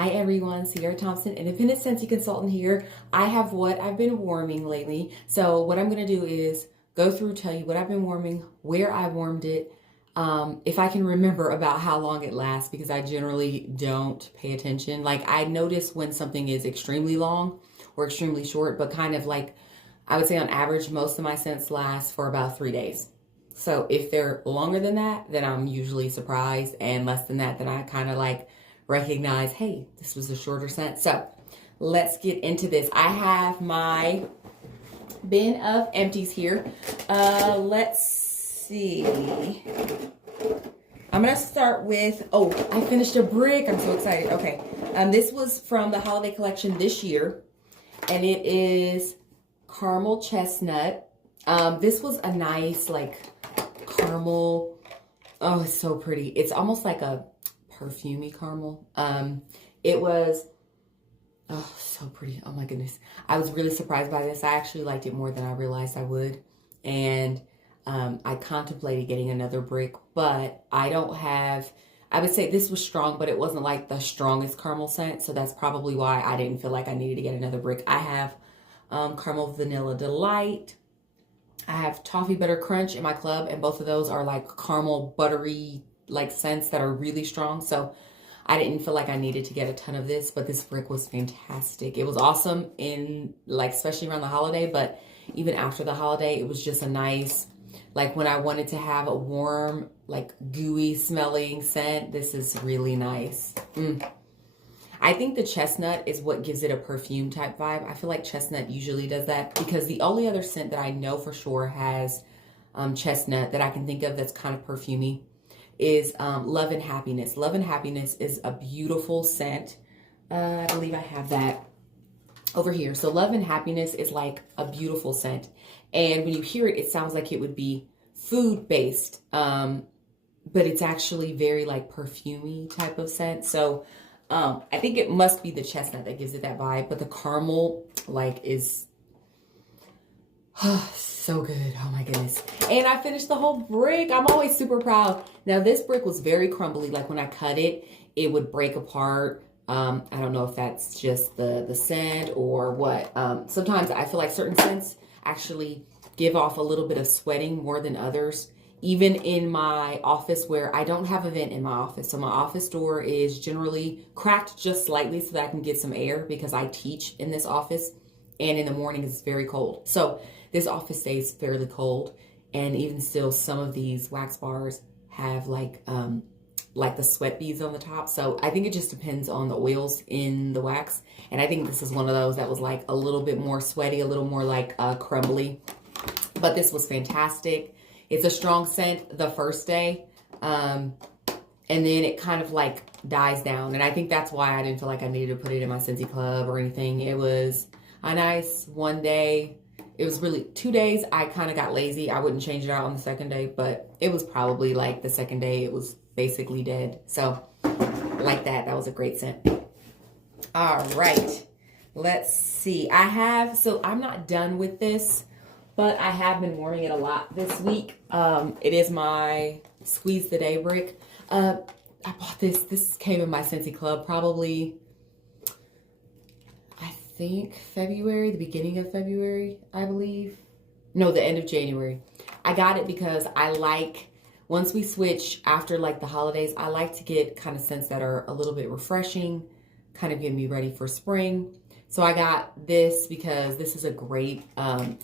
Hi everyone, Sierra Thompson, independent Scentsy consultant here. I have what I've been warming lately. So what I'm going to do is go through, tell you what I've been warming, where I warmed it, if I can remember about how long it lasts, because I generally don't pay attention. Like I notice when something is extremely long or extremely short, but kind of like I would say on average, most of my scents last for about 3 days. So if they're longer than that, then I'm usually surprised, and less than that, then I kind of like recognize, hey, this was a shorter scent. So let's get into this. I have my bin of empties here. Let's see. I'm gonna start with, oh, I finished a brick. I'm so excited. Okay. This was from the holiday collection this year, and it is caramel chestnut. This was a nice like caramel. Oh, it's so pretty. It's almost like a perfumey caramel. It was, oh, so pretty. Oh my goodness. I was really surprised by this. I actually liked it more than I realized I would. And I contemplated getting another brick, but I don't have, I would say this was strong, but it wasn't like the strongest caramel scent. So that's probably why I didn't feel like I needed to get another brick. I have caramel vanilla delight. I have toffee butter crunch in my club, and both of those are like caramel buttery like scents that are really strong. So I didn't feel like I needed to get a ton of this, but this brick was fantastic. It was awesome in like, especially around the holiday, but even after the holiday, it was just a nice, like when I wanted to have a warm, like gooey smelling scent, this is really nice. I think the chestnut is what gives it a perfume type vibe. I feel like chestnut usually does that, because the only other scent that I know for sure has chestnut that I can think of that's kind of perfumey is Love and Happiness. Love and Happiness is a beautiful scent. I believe I have that over here. So Love and Happiness is like a beautiful scent. And when you hear it, it sounds like it would be food based, but it's actually very like perfumey type of scent. So I think it must be the chestnut that gives it that vibe, but the caramel like is so good. Oh my goodness. And I finished the whole brick. I'm always super proud. Now this brick was very crumbly. Like when I cut it, it would break apart. I don't know if that's just the scent or what. Sometimes I feel like certain scents actually give off a little bit of sweating more than others. Even in my office where I don't have a vent in my office. So my office door is generally cracked just slightly so that I can get some air, because I teach in this office and in the morning it's very cold. So this office stays fairly cold, and even still some of these wax bars have like the sweat beads on the top. So I think it just depends on the oils in the wax. And I think this is one of those that was like a little bit more sweaty, a little more like crumbly. But this was fantastic. It's a strong scent the first day, and then it kind of like dies down. And I think that's why I didn't feel like I needed to put it in my Scentsy Club or anything. It was a nice one day. It was really 2 days. I kind of got lazy. I wouldn't change it out on the second day, but it was probably like the second day it was basically dead. So like that was a great scent. All right, let's see. So I'm not done with this, but I have been warming it a lot this week. It is my Squeeze the Day brick. I bought this. This came in my Scentsy Club probably, I think February, the beginning of February, I believe. No, the end of January. I got it because I like, once we switch after like the holidays, I like to get kind of scents that are a little bit refreshing, kind of get me ready for spring. So I got this because this is a great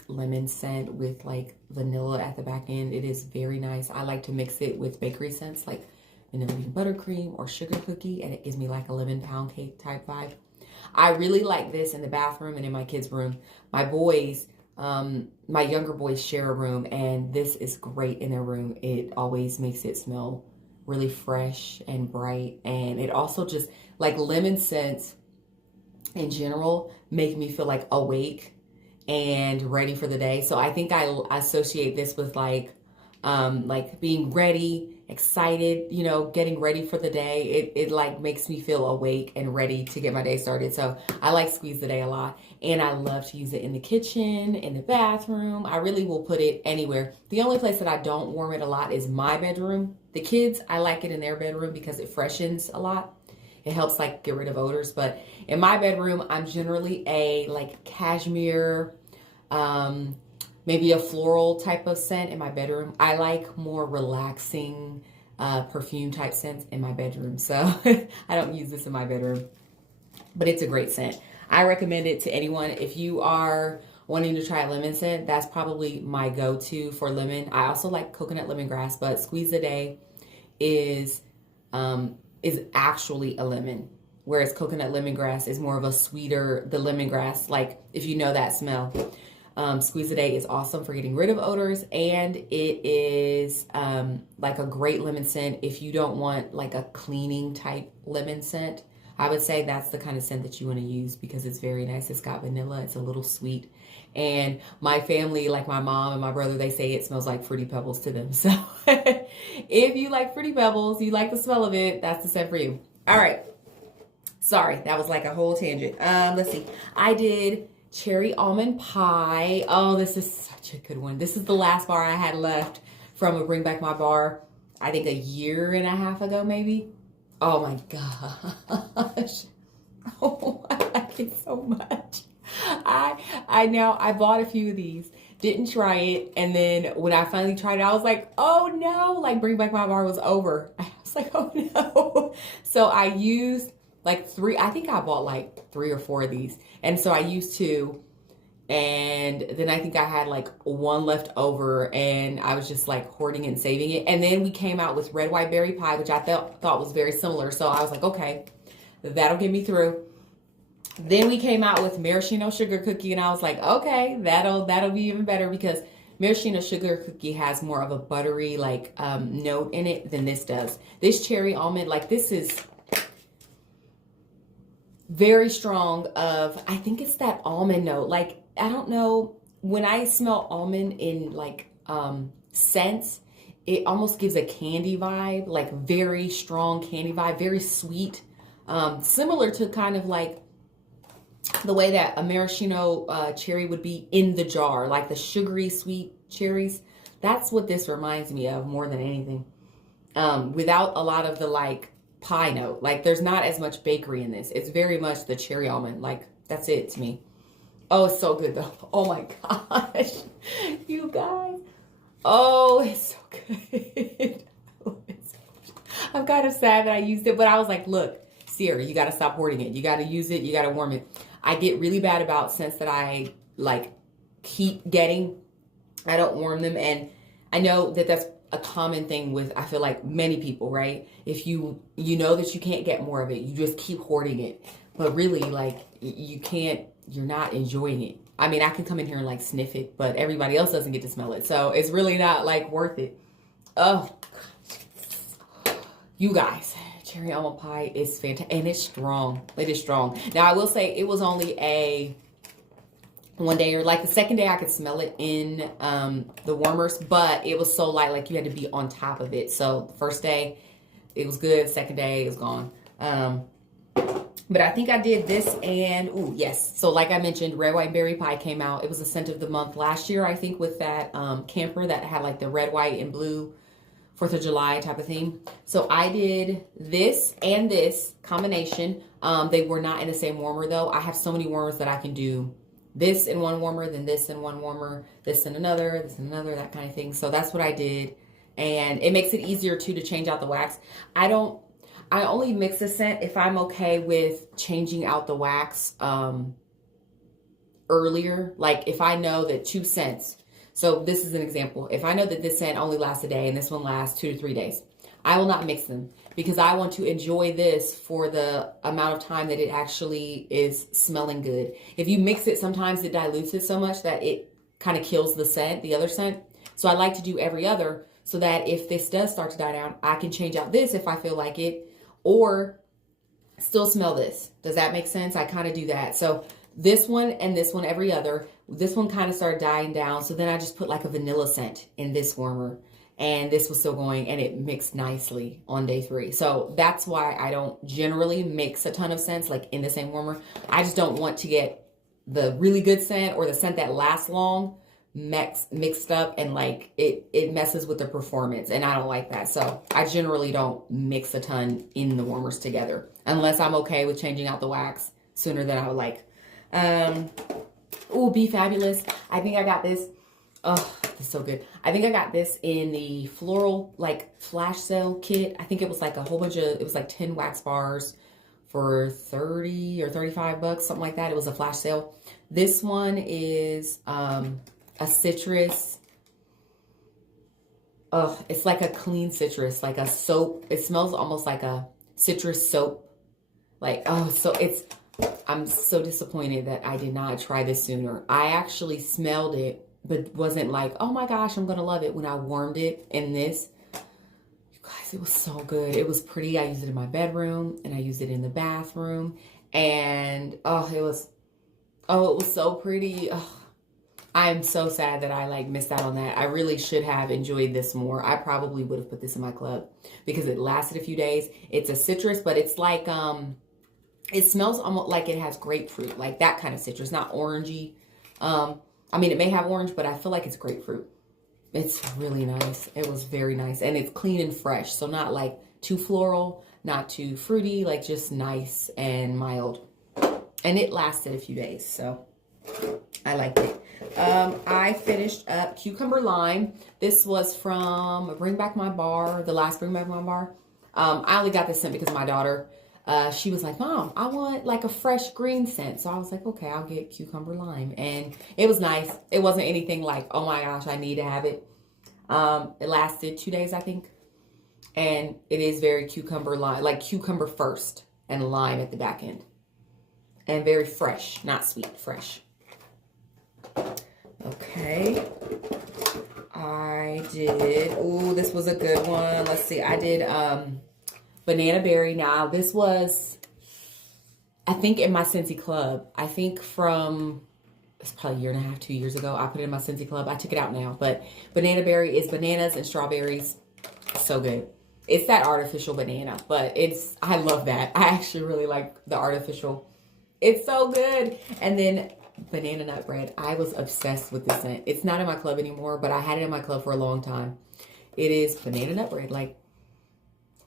lemon scent with like vanilla at the back end. It is very nice. I like to mix it with bakery scents like vanilla bean buttercream or sugar cookie, and it gives me like a lemon pound cake type vibe. I really like this in the bathroom and in my kids' room. My boys, my younger boys share a room, and this is great in their room. It always makes it smell really fresh and bright, and it also just like lemon scents in general make me feel like awake and ready for the day. So I think I associate this with like being ready, excited, you know, getting ready for the day. It like makes me feel awake and ready to get my day started. So I like Squeeze the Day a lot, and I love to use it in the kitchen, in the bathroom. I really will put it anywhere. The only place that I don't warm it a lot is my bedroom. The kids, I like it in their bedroom because it freshens a lot. It helps like get rid of odors. But in my bedroom, I'm generally a like cashmere, maybe a floral type of scent in my bedroom. I like more relaxing perfume type scents in my bedroom. So I don't use this in my bedroom, but it's a great scent. I recommend it to anyone. If you are wanting to try a lemon scent, that's probably my go-to for lemon. I also like coconut lemongrass, but Squeeze a Day is actually a lemon, whereas coconut lemongrass is more of a sweeter, the lemongrass, like if you know that smell. Squeeze a Day is awesome for getting rid of odors, and it is like a great lemon scent if you don't want like a cleaning type lemon scent. I would say that's the kind of scent that you want to use because it's very nice. It's got vanilla. It's a little sweet. And my family, like my mom and my brother, they say it smells like Fruity Pebbles to them. So if you like Fruity Pebbles, you like the smell of it, that's the scent for you. All right. Sorry, that was like a whole tangent. Let's see. I did cherry almond pie. Oh, this is such a good one. This is the last bar I had left from a Bring Back My Bar, I think a year and a half ago, maybe. Oh my gosh. Oh, I like it so much. I bought a few of these, didn't try it, and then when I finally tried it, I was like, oh no, like Bring Back My Bar was over. I was like, oh no. So I used like I think I bought like 3 or 4 of these. And so I used 2. And then I think I had like 1 left over, and I was just like hoarding it and saving it. And then we came out with red white berry pie, which I thought was very similar. So I was like, okay, that'll get me through. Then we came out with maraschino sugar cookie, and I was like, okay, that'll be even better because maraschino sugar cookie has more of a buttery like note in it than this does. This cherry almond, like this is very strong of, I think it's that almond note. Like, I don't know, when I smell almond in like scents, it almost gives a candy vibe, like very strong candy vibe, very sweet, similar to kind of like the way that a maraschino cherry would be in the jar, like the sugary sweet cherries. That's what this reminds me of more than anything, without a lot of the like pie note. Like there's not as much bakery in this. It's very much the cherry almond. Like that's it to me. Oh, it's so good though. Oh my gosh, you guys. Oh, it's so good. Oh, it's so good. I'm kind of sad that I used it, but I was like, look, Sierra, you got to stop hoarding it. You got to use it. You got to warm it. I get really bad about scents that I like keep getting. I don't warm them. And I know that that's a common thing with, I feel like many people, right? If you know that you can't get more of it, you just keep hoarding it. But really, like, you can't, you're not enjoying it. I mean, I can come in here and like sniff it, but everybody else doesn't get to smell it. So it's really not like worth it. Oh, you guys, cherry almond pie is fantastic, and it's strong. It is strong. Now, I will say it was only a one day, or like the second day I could smell it in the warmers, but it was so light, like you had to be on top of it. So the first day it was good, second day it was gone. But I think I did this, and ooh, yes. So like I mentioned, red white berry pie came out. It was a scent of the month last year, I think, with that camper that had like the red, white, and blue 4th of July type of theme. So I did this and this combination. They were not in the same warmer though. I have so many warmers that I can do this in one warmer, then this in one warmer, this in another, that kind of thing. So that's what I did. And it makes it easier too to change out the wax. I only mix a scent if I'm okay with changing out the wax earlier. Like if I know that 2 scents, so this is an example. If I know that this scent only lasts a day and this one lasts 2 to 3 days, I will not mix them because I want to enjoy this for the amount of time that it actually is smelling good. If you mix it, sometimes it dilutes it so much that it kind of kills the scent, the other scent. So I like to do every other so that if this does start to die down, I can change out this if I feel like it, or still smell this. Does that make sense? I kind of do that. So this one and this one every other. This one kind of started dying down. So then I just put like a vanilla scent in this warmer. And this was still going, and it mixed nicely on day 3. So that's why I don't generally mix a ton of scents like in the same warmer. I just don't want to get the really good scent or the scent that lasts long mixed up, and like it messes with the performance, and I don't like that. So I generally don't mix a ton in the warmers together unless I'm okay with changing out the wax sooner than I would like. Oh, Be Fabulous. I think I got this. Oh, this is so good. I think I got this in the floral like flash sale kit. I think it was like a whole bunch of, it was like 10 wax bars for 30 or 35 bucks, something like that. It was a flash sale. This one is a citrus. Oh, it's like a clean citrus, like a soap. It smells almost like a citrus soap. Like, oh, so I'm so disappointed that I did not try this sooner. I actually smelled it, but wasn't like, oh my gosh, I'm going to love it when I warmed it in this. You guys, it was so good. It was pretty. I used it in my bedroom and I used it in the bathroom. And it was so pretty. Oh, I am so sad that I like missed out on that. I really should have enjoyed this more. I probably would have put this in my club because it lasted a few days. It's a citrus, but it's like, it smells almost like it has grapefruit, like that kind of citrus, not orangey. I mean, it may have orange, but I feel like it's grapefruit. It's really nice. It was very nice. And it's clean and fresh. So not like too floral, not too fruity, like just nice and mild. And it lasted a few days. So I liked it. I finished up Cucumber Lime. This was from Bring Back My Bar, the last Bring Back My Bar. I only got this scent because my daughter, she was like, Mom, I want like a fresh green scent. So I was like, okay, I'll get Cucumber Lime. And it was nice. It wasn't anything like, oh my gosh, I need to have it. It lasted 2 days, I think. And it is very cucumber lime, like cucumber first and lime at the back end. And very fresh, not sweet, fresh. Okay. I did, oh, this was a good one. Let's see. I did Banana Berry. Now, this was, I think, in my Scentsy Club. I think from, it's probably a year and a half, 2 years ago. I put it in my Scentsy Club. I took it out now. But Banana Berry is bananas and strawberries. So good. It's that artificial banana, but I love that. I actually really like the artificial. It's so good. And then banana nut bread. I was obsessed with this scent. It's not in my club anymore, but I had it in my club for a long time. It is banana nut bread. Like,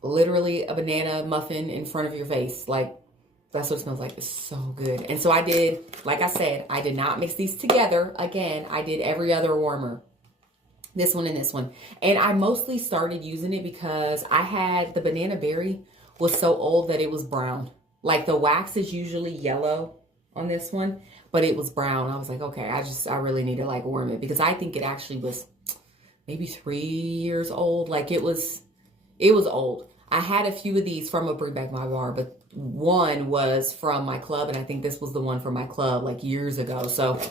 literally a banana muffin in front of your face. Like, that's what it smells like. It's so good. And so I did, like I said, I did not mix these together. Again, I did every other warmer. This one and this one. And I mostly started using it because I had the banana berry was so old that it was brown. Like, the wax is usually yellow on this one, but it was brown. I was like, okay, I really need to like warm it because I think it actually was maybe 3 years old. Like, it was old. I had a few of these from a Bring Back My Bar, but one was from my club, and I think this was the one from my club like years ago. So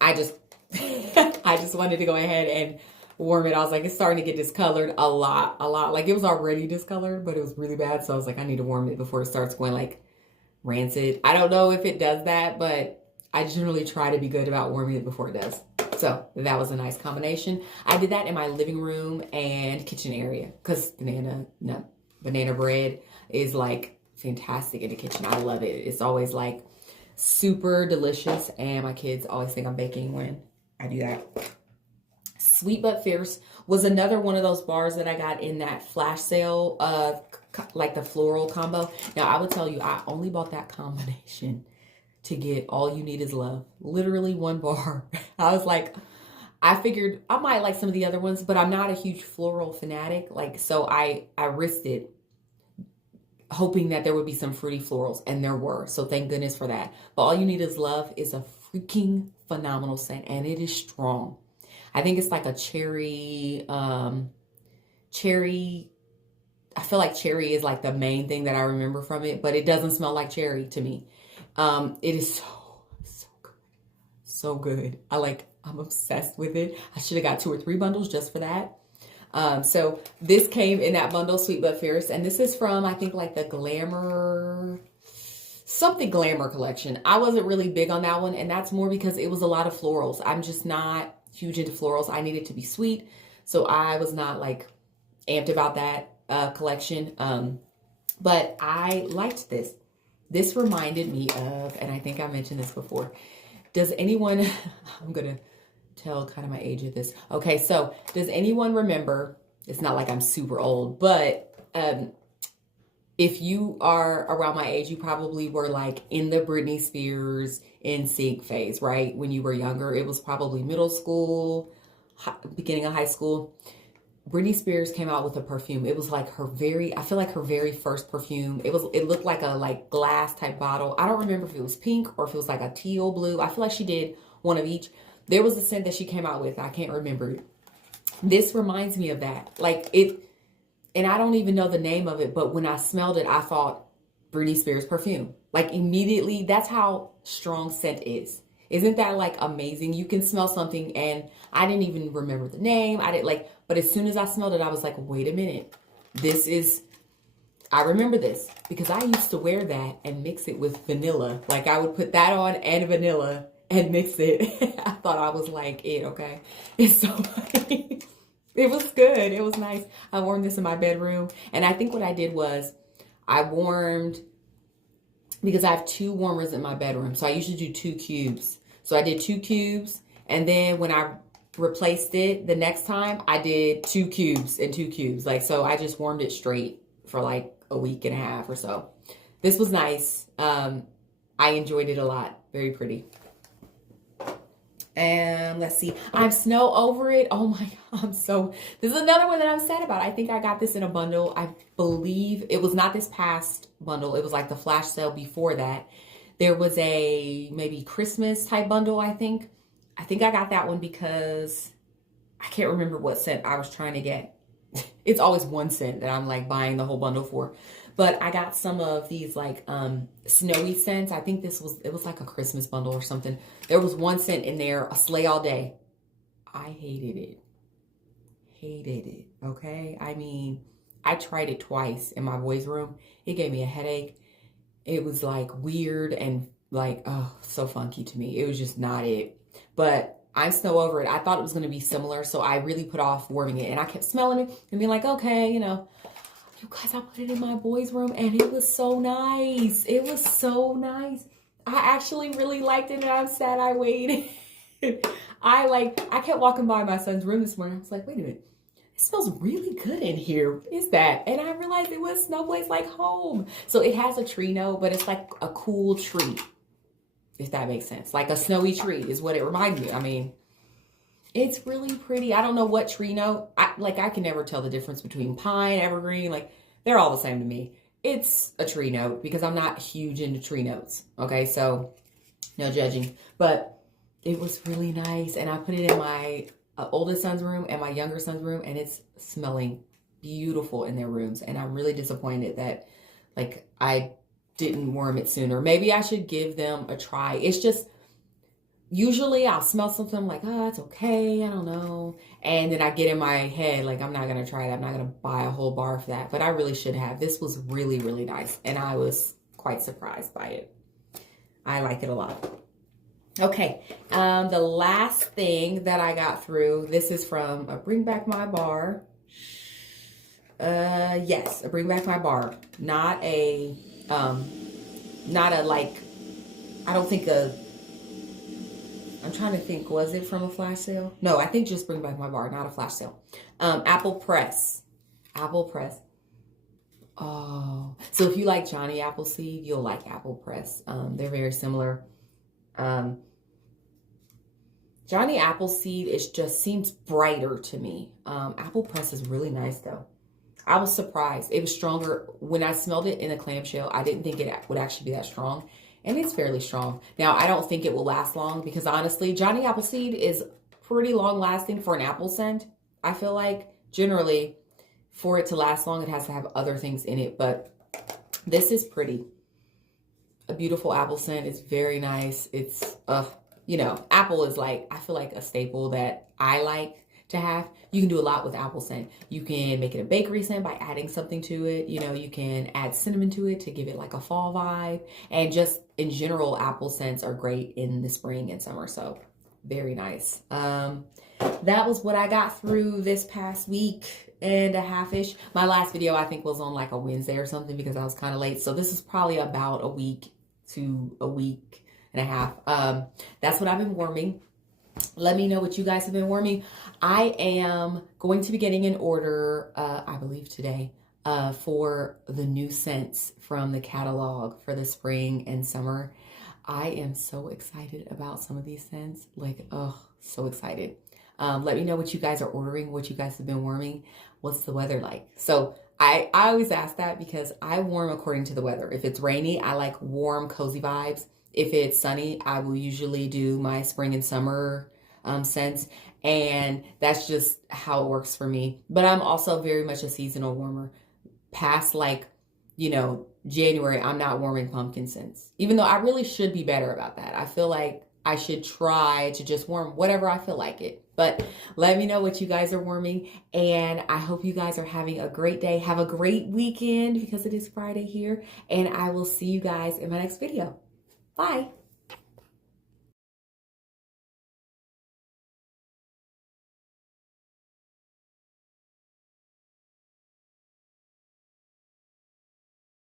I just I just wanted to go ahead and warm it. I was like, it's starting to get discolored a lot. Like, it was already discolored, but it was really bad. So I was like, I need to warm it before it starts going like rancid. I don't know if it does that, but I generally try to be good about warming it before it does. So that was a nice combination. I did that in my living room and kitchen area because banana bread is like fantastic in the kitchen. I love it. It's always like super delicious, and my kids always think I'm baking when I do that. Sweet But Fierce was another one of those bars that I got in that flash sale, like the floral combo. Now, I will tell you, I only bought that combination to get All You Need Is Love. Literally one bar. I was like, I figured I might like some of the other ones, but I'm not a huge floral fanatic. Like, so I risked it, hoping that there would be some fruity florals, and there were. So thank goodness for that. But All You Need Is Love is a freaking phenomenal scent, and it is strong. I think it's like a cherry, I feel like cherry is like the main thing that I remember from it, but it doesn't smell like cherry to me. It is so good. So good. I'm obsessed with it. I should have got 2 or 3 bundles just for that. So this came in that bundle, Sweet But Fierce. And this is from, I think, like the something Glamour collection. I wasn't really big on that one. And that's more because it was a lot of florals. I'm just not huge into florals. I needed to be sweet. So I was not like amped about that collection. But I liked this. This reminded me of, and I think I mentioned this before. Does anyone, I'm going to tell kind of my age of this. Okay, so does anyone remember, it's not like I'm super old, but if you are around my age, you probably were like in the Britney Spears NSYNC phase, right? When you were younger, it was probably middle school, beginning of high school. Britney Spears came out with a perfume. It was like I feel like her very first perfume. It looked like a like glass type bottle. I don't remember if it was pink or if it was like a teal blue. I feel like she did one of each. There was a scent that she came out with. I can't remember it. This reminds me of that. Like it, and I don't even know the name of it, but when I smelled it, I thought Britney Spears perfume. Like immediately, that's how strong scent is. Isn't that like amazing? You can smell something and I didn't even remember the name. I didn't like, but as soon as I smelled it, I was like, wait a minute. I remember this because I used to wear that and mix it with vanilla. Like I would put that on and vanilla and mix it. I thought I was like it, okay? It's so funny. It was good. It was nice. I warmed this in my bedroom. And I think what I did was I warmed, because I have 2 warmers in my bedroom. So I usually do 2 cubes. So I did 2 cubes. And then when I replaced it the next time, I did 2 cubes and 2 cubes. Like, so I just warmed it straight for like a week and a half or so. This was nice. I enjoyed it a lot. Very pretty. And let's see, I'm snow over it. Oh my God, this is another one that I'm sad about. I think I got this in a bundle. I believe it was not this past bundle. It was like the flash sale before that. There was a maybe Christmas type bundle, I think. I think I got that one because I can't remember what scent I was trying to get. It's always one scent that I'm like buying the whole bundle for. But I got some of these like snowy scents. I think it was like a Christmas bundle or something. There was one scent in there, a Slay All Day. I hated it. Hated it, okay? I mean, I tried it twice in my boys' room. It gave me a headache. It was like weird and like, oh, so funky to me. It was just not it. But I'm snow over it. I thought it was going to be similar, so I really put off warming it. And I kept smelling it and being like, okay, you know. You guys, I put it in my boys' room and it was so nice. It was so nice. I actually really liked it and I'm sad I waited. I kept walking by my son's room this morning. I was like, wait a minute. It smells really good in here. What is that? And I realized it was Snowblaze Like Home. So it has a tree note, but it's like a cool tree, if that makes sense. Like a snowy tree is what it reminds me. I mean, it's really pretty. I don't know what tree note. I can never tell the difference between pine, evergreen. Like, they're all the same to me. It's a tree note because I'm not huge into tree notes. Okay, so no judging. But it was really nice. And I put it in my oldest son's room and my younger son's room. And it's smelling beautiful in their rooms. And I'm really disappointed that, like, I didn't warm it sooner. Maybe I should give them a try. It's just... usually I'll smell something, I'm like, oh, it's okay, I don't know. And then I get in my head, like, I'm not going to try it. I'm not going to buy a whole bar for that. But I really should have. This was really, really nice. And I was quite surprised by it. I like it a lot. Okay. The last thing that I got through, this is from a Bring Back My Bar. Yes, a Bring Back My Bar. Not a like, I don't think I'm trying to think, was it from a flash sale? No, I think just Bring Back My Bar, not a flash sale. Apple Press. Apple Press. Oh, so if you like Johnny Appleseed, you'll like Apple Press. They're very similar. Johnny Appleseed seems brighter to me. Apple Press is really nice though. I was surprised. It was stronger. When I smelled it in a clamshell, I didn't think it would actually be that strong. And it's fairly strong. Now, I don't think it will last long because honestly, Johnny Appleseed is pretty long lasting for an apple scent. I feel like generally for it to last long, it has to have other things in it. But this is pretty. A beautiful apple scent. It's very nice. It's, you know, apple is like, I feel like a staple that I like to have. You can do a lot with apple scent. You can make it a bakery scent by adding something to it. You know, you can add cinnamon to it to give it like a fall vibe. And just in general, apple scents are great in the spring and summer. So very nice. That was what I got through this past week and a half-ish. My last video, I think, was on like a Wednesday or something because I was kind of late. So this is probably about a week to a week and a half. That's what I've been warming. Let me know what you guys have been warming. I am going to be getting an order, I believe today, for the new scents from the catalog for the spring and summer. I am so excited about some of these scents. Like, oh, so excited. Let me know what you guys are ordering, what you guys have been warming. What's the weather like? So I always ask that because I warm according to the weather. If it's rainy, I like warm, cozy vibes. If it's sunny, I will usually do my spring and summer scents. And that's just how it works for me. But I'm also very much a seasonal warmer. Past like, January, I'm not warming pumpkin scents. Even though I really should be better about that. I feel like I should try to just warm whatever I feel like it. But let me know what you guys are warming. And I hope you guys are having a great day. Have a great weekend because it is Friday here. And I will see you guys in my next video. Bye.